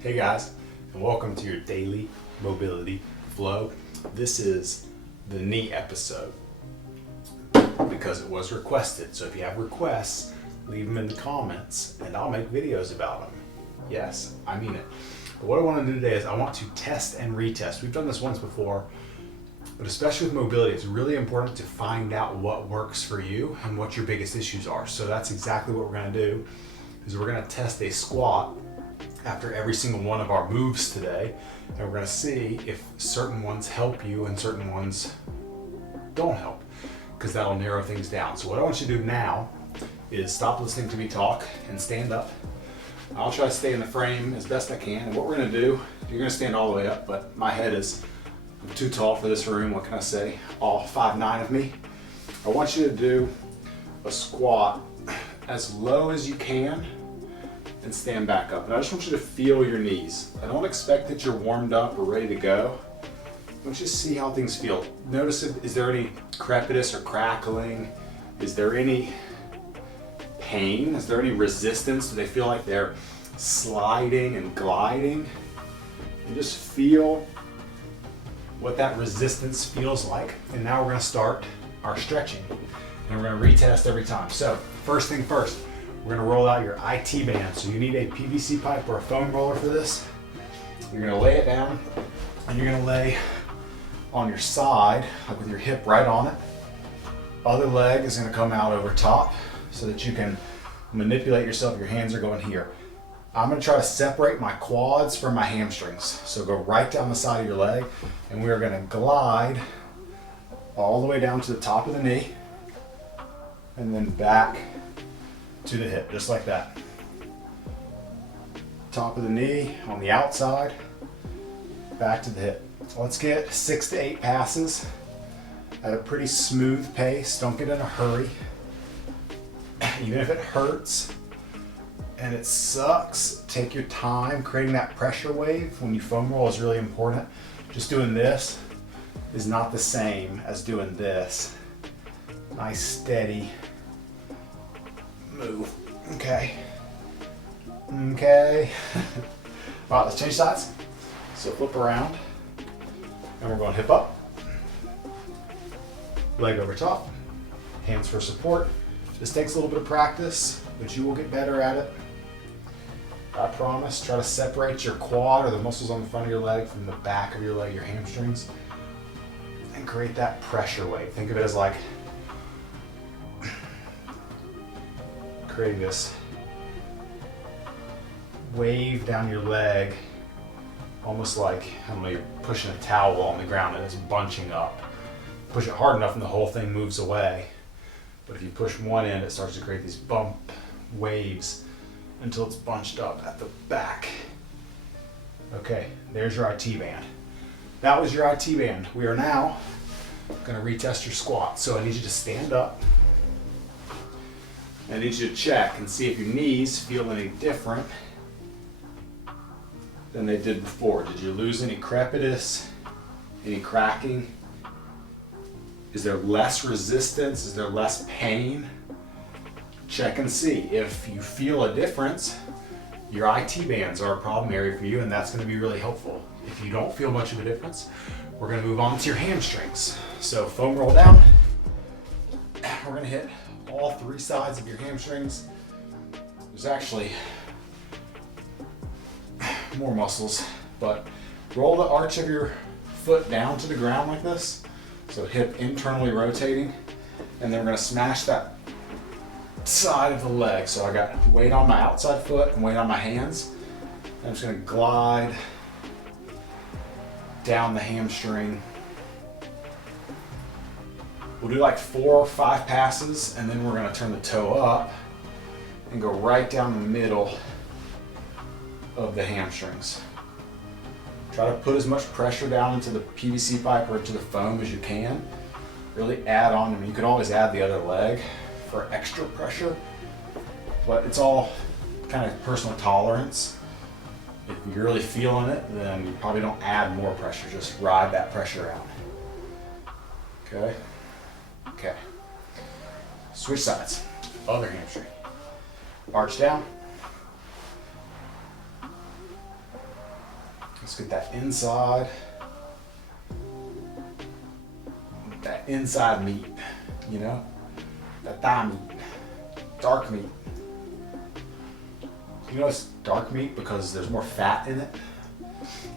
Hey guys, and welcome to your daily mobility flow. This is the knee episode because it was requested. So if you have requests, leave them in the comments and I'll make videos about them. Yes, I mean it. But what I want to do today is I want to test and retest. We've done this once before, but especially with mobility, it's really important to find out what works for you and what your biggest issues are. So that's exactly what we're going to do, is we're going to test a squat after every single one of our moves today, and we're going to see if certain ones help you and certain ones don't help, because that'll narrow things down. So what I want you to do now is stop listening to me talk and stand up. I'll try to stay in the frame as best I can, and what we're going to do, you're going to stand all the way up, but my head is too tall for this room. What can I say? All 5'9" of me. I want you to do a squat as low as you can and stand back up. And I just want you to feel your knees. I don't expect that you're warmed up or ready to go. Let's just see how things feel. Notice is there any crepitus or crackling? Is there any pain? Is there any resistance? Do they feel like they're sliding and gliding? And just feel what that resistance feels like. And now we're going to start our stretching. And we're going to retest every time. So first thing first, we're going to roll out your IT band. So you need a PVC pipe or a foam roller for this. You're going to lay it down and you're going to lay on your side, like with your hip right on it. Other leg is going to come out over top so that you can manipulate yourself. Your hands are going here. I'm going to try to separate my quads from my hamstrings. So go right down the side of your leg and we are going to glide all the way down to the top of the knee and then back to the hip, just like that. Top of the knee on the outside, back to the hip. Let's get 6 to 8 passes at a pretty smooth pace. Don't get in a hurry. Even if it hurts and it sucks, take your time. Creating that pressure wave when you foam roll is really important. Just doing this is not the same as doing this. Nice steady move. Okay. All right, let's change sides. So flip around and we're going hip up, leg over top, hands for support. This takes a little bit of practice, but you will get better at it. I promise. Try to separate your quad or the muscles on the front of your leg from the back of your leg, your hamstrings, and create that pressure wave. Think of it as like creating this wave down your leg, almost like, I don't know, you're pushing a towel on the ground and it's bunching up. Push it hard enough and the whole thing moves away. But if you push one end, it starts to create these bump waves until it's bunched up at the back. Okay, there's your IT band. That was your IT band. We are now going to retest your squat. So I need you to stand up. I need you to check and see if your knees feel any different than they did before. Did you lose any crepitus, any cracking? Is there less resistance? Is there less pain? Check and see. If you feel a difference, your IT bands are a problem area for you, and that's going to be really helpful. If you don't feel much of a difference, we're going to move on to your hamstrings. So foam roll down. We're going to hit all 3 sides of your hamstrings. There's actually more muscles, but roll the arch of your foot down to the ground like this. So hip internally rotating, and then we're going to smash that side of the leg. So I got weight on my outside foot and weight on my hands. I'm just going to glide down the hamstring. We'll do like 4 or 5 passes, and then we're going to turn the toe up and go right down the middle of the hamstrings. Try to put as much pressure down into the PVC pipe or into the foam as you can. Really add on. I mean, you can always add the other leg for extra pressure, but it's all kind of personal tolerance. If you're really feeling it, then you probably don't add more pressure. Just ride that pressure out. Okay. Okay. Switch sides. Other hamstring. Arch down. Let's get that inside meat, you know, that thigh meat, dark meat. You know it's dark meat because there's more fat in it,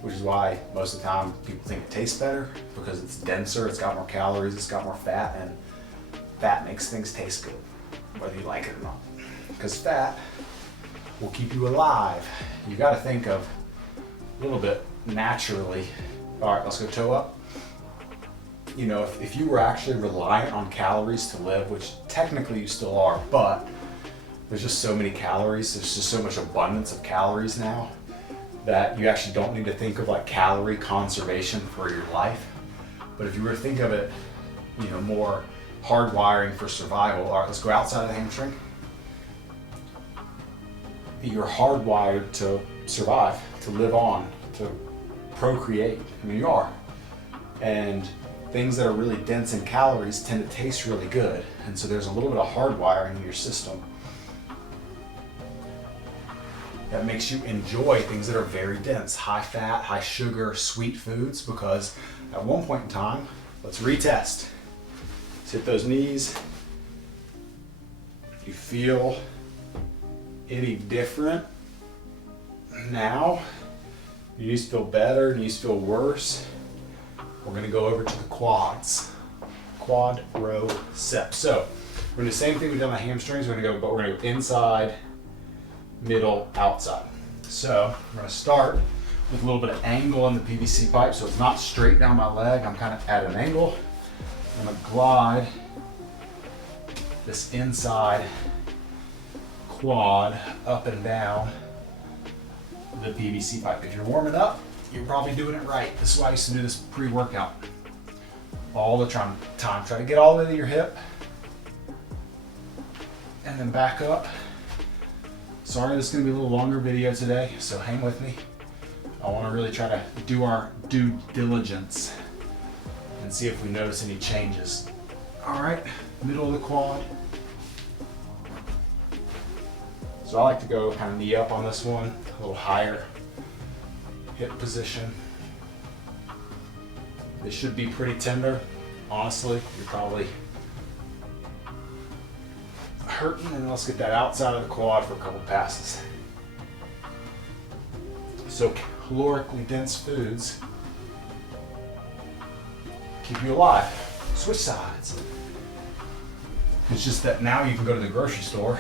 which is why most of the time people think it tastes better, because it's denser, it's got more calories, it's got more fat, and fat makes things taste good, whether you like it or not. Because fat will keep you alive. You got to think of a little bit naturally. All right, let's go toe up. You know, if you were actually reliant on calories to live, which technically you still are, but there's just so many calories, there's just so much abundance of calories now that you actually don't need to think of like calorie conservation for your life. But if you were to think of it, you know, more hardwiring for survival. All right, let's go outside of the hamstring. You're hardwired to survive, to live on, to procreate. I mean, you are. And things that are really dense in calories tend to taste really good. And so there's a little bit of hardwiring in your system that makes you enjoy things that are very dense, high fat, high sugar, sweet foods, because at one point in time, let's retest. Let's hit those knees. You feel any different now? You used to feel better, you used to feel worse. We're gonna go over to the quads. Quadriceps. So we're gonna do the same thing we've done on the hamstrings, but we're gonna go inside, middle, outside. So I'm gonna start with a little bit of angle in the PVC pipe, so it's not straight down my leg, I'm kind of at an angle. I'm gonna glide this inside quad up and down the PVC pipe. If you're warming up, you're probably doing it right. This is why I used to do this pre-workout all the time. Try to get all the way to your hip and then back up. Sorry, this is gonna be a little longer video today, so hang with me. I wanna really try to do our due diligence and see if we notice any changes. All right, middle of the quad. So I like to go kind of knee up on this one, a little higher hip position. This should be pretty tender. Honestly, you're probably hurting, and let's get that outside of the quad for a couple passes. So calorically dense foods keep you alive. Switch sides. It's just that now you can go to the grocery store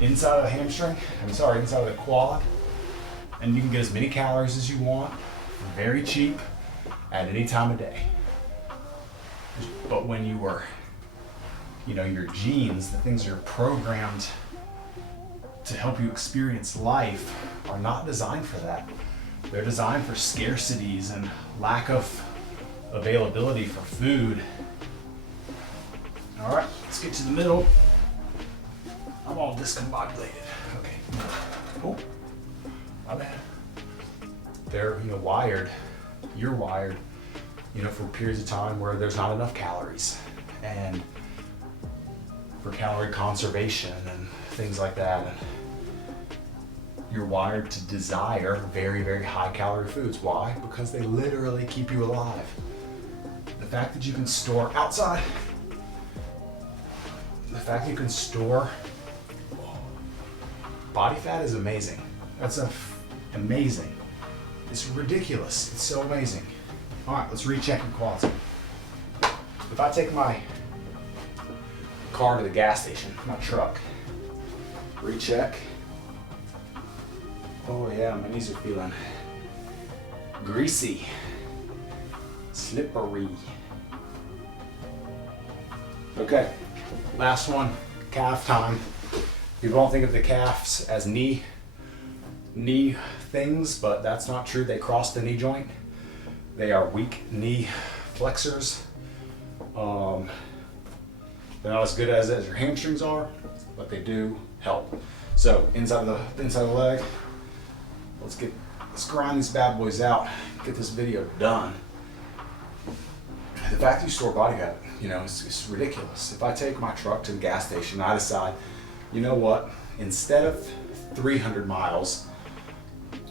inside of the hamstring, inside of the quad, and you can get as many calories as you want, very cheap, at any time of day. But when you were, you know, your genes, the things you're programmed to help you experience life are not designed for that. They're designed for scarcities and lack of availability for food. All right, let's get to the middle. I'm all discombobulated. Okay. Oh, my bad. They're, you know, wired. You're wired, you know, for periods of time where there's not enough calories, and for calorie conservation and things like that. And you're wired to desire very, very high calorie foods. Why? Because they literally keep you alive. The fact that you can store outside, the fact that you can store body fat is amazing. That's amazing. It's ridiculous. It's so amazing. All right, let's recheck your quads. If I take my car to the gas station, my truck, recheck. Oh yeah, my knees are feeling greasy, slippery. Okay, last one, calf time. People don't think of the calves as knee things, but that's not true. They cross the knee joint. They are weak knee flexors. They're not as good as your hamstrings are, but they do help. So inside of the leg, let's grind these bad boys out. Get this video done. The fact that you store body fat, you know, it's ridiculous. If I take my truck to the gas station, I decide, you know what? Instead of 300 miles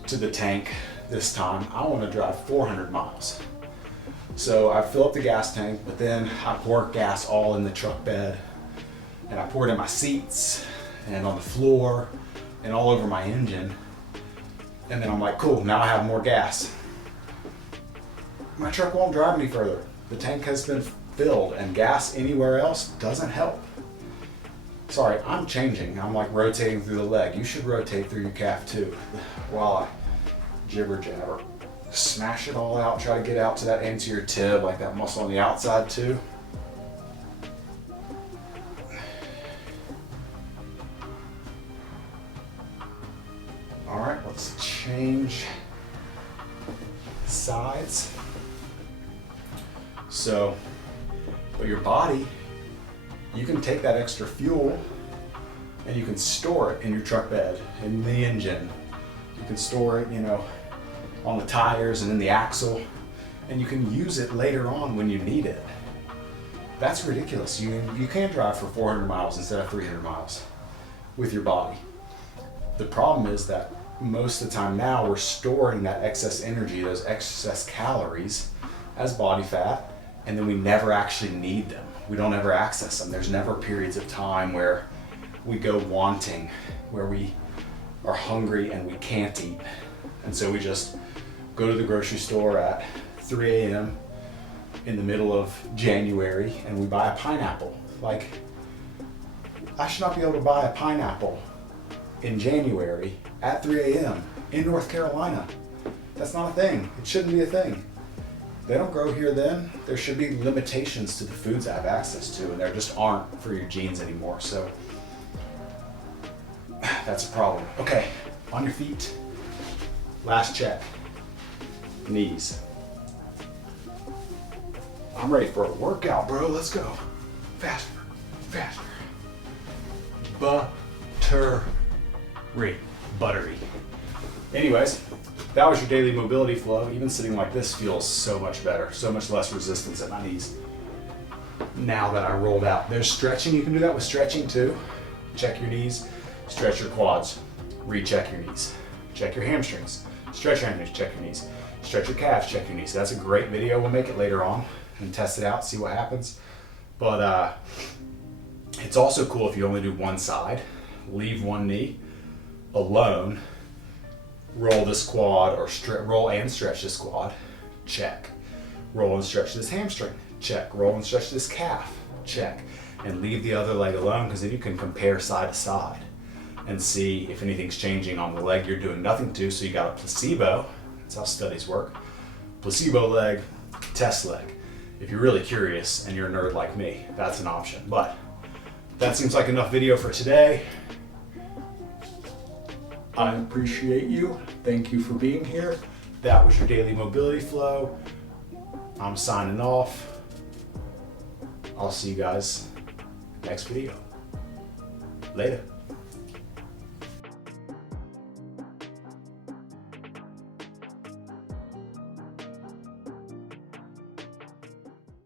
to the tank this time, I want to drive 400 miles. So I fill up the gas tank, but then I pour gas all in the truck bed, and I pour it in my seats and on the floor and all over my engine. And then I'm like, cool, now I have more gas. My truck won't drive any further. The tank has been filled, and gas anywhere else doesn't help. Sorry, I'm changing. I'm like rotating through the leg. You should rotate through your calf too. While I jibber jabber. Smash it all out, try to get out to that anterior tib, like that muscle on the outside too. All right, let's change sides. So, but your body, you can take that extra fuel and you can store it in your truck bed, in the engine. You can store it, on the tires and in the axle, and you can use it later on when you need it. That's ridiculous. You can drive for 400 miles instead of 300 miles with your body. The problem is that most of the time now we're storing that excess energy, those excess calories, as body fat, and then we never actually need them. We don't ever access them. There's never periods of time where we go wanting, where we are hungry and we can't eat. And so we just go to the grocery store at 3 a.m. in the middle of January and we buy a pineapple. Like, I should not be able to buy a pineapple in January at 3 a.m. in North Carolina. That's not a thing. It shouldn't be a thing. They don't grow here then. There should be limitations to the foods I have access to, and there just aren't for your genes anymore. So that's a problem. Okay, on your feet. Last check. Knees. I'm ready for a workout, bro. Let's go. Faster, faster. Buttery. Anyways, that was your daily mobility flow. Even sitting like this feels so much better, so much less resistance at my knees. Now that I rolled out, there's stretching. You can do that with stretching too. Check your knees, stretch your quads, recheck your knees. Check your hamstrings, stretch your hamstrings, check your knees. Stretch your calves, check your knees. That's a great video. We'll make it later on and test it out, see what happens. But it's also cool if you only do one side. Leave one knee alone. Roll this quad, or roll and stretch this quad. Check. Roll and stretch this hamstring. Check. Roll and stretch this calf. Check. And leave the other leg alone, because then you can compare side to side and see if anything's changing on the leg you're doing nothing to. So you got a placebo. That's how studies work. Placebo leg, test leg. If you're really curious and you're a nerd like me, that's an option. But that seems like enough video for today. I appreciate you. Thank you for being here. That was your daily mobility flow. I'm signing off. I'll see you guys next video. Later.